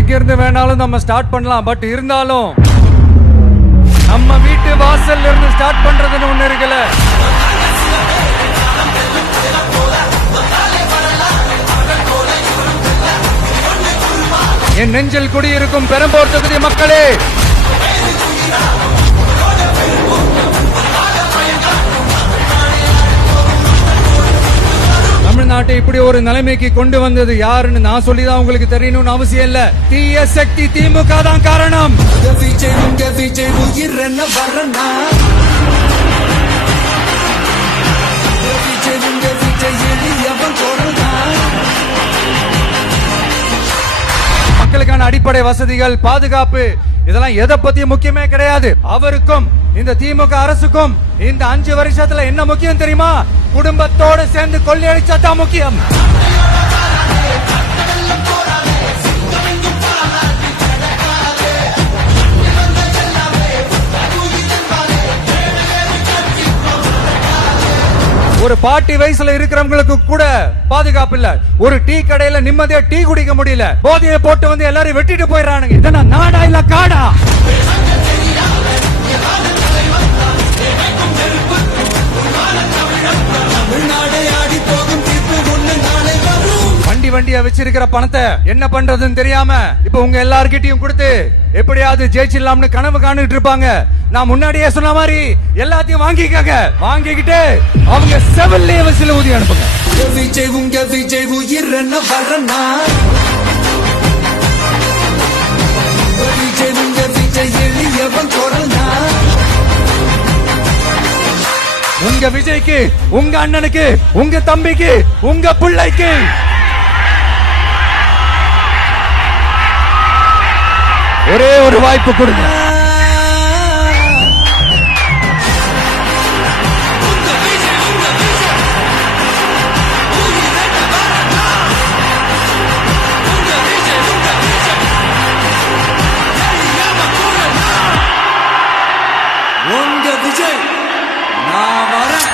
எங்க இருந்து வேணாலும் நம்ம ஸ்டார்ட் பண்ணலாம். பட் இருந்தாலும் நம்ம வீட்டு வாசல்ல இருந்து ஸ்டார்ட் பண்றதுன்னு ஒண்ணு இருக்குல்ல. என் நெஞ்சில் குடியிருக்கும் பெரம்பூர் தொகுதி மக்களே, தமிழ்நாட்டை இப்படி ஒரு நிலைமைக்கு கொண்டு வந்தது யாருன்னு நான் சொல்லிதான் உங்களுக்கு தெரியணும்னு அவசியம் இல்ல. தீய சக்தி திமுக தான் காரணம். மக்களுக்கான அடிப்படை வசதிகள், பாதுகாப்பு, இதெல்லாம் எதை பத்தியும் முக்கியமே கிடையாது. அவருக்கும் இந்த திமுக அரசுக்கும் இந்த 5 வருஷத்துல என்ன முக்கியம் தெரியுமா? குடும்பத்தோடு சேர்ந்து கொள்ளையடிச்சா தான் முக்கியம். ஒரு பாட்டி வயசுல இருக்கிறவங்களுக்கு கூட பாதுகாப்பு இல்ல. ஒரு டீ கடையில நிம்மதியா டீ குடிக்க முடியல. போதையை போட்டு வந்து எல்லாரும் வெட்டிட்டு போயிடறானுங்க. இதெல்லாம் நாடா இல்ல காடா? வண்டியா வச்சிருக்கிற பணத்தை என்ன பண்றதுன்னு தெரியாம இப்ப உங்க எல்லார்கிட்டயும் கொடுத்து எப்படியாவது ஜெயிச்சிடலாம்னு கனவு காணிட்டு இருப்பாங்க. நான் முன்னாடியே சொன்ன மாதிரி எல்லாத்தையும் வாங்கிக்கங்க. வாங்கிக்கிட்டு அவங்க செவல்லே வசில ஊதி அனுப்புங்க. உங்க விஜய்க்கு, உங்க அண்ணனுக்கு, உங்க தம்பிக்கு, உங்க பிள்ளைக்கு ஒரே ஒரு வாய்ப்பு கொடுங்க. உங்க விஜய் நான் வரேன்.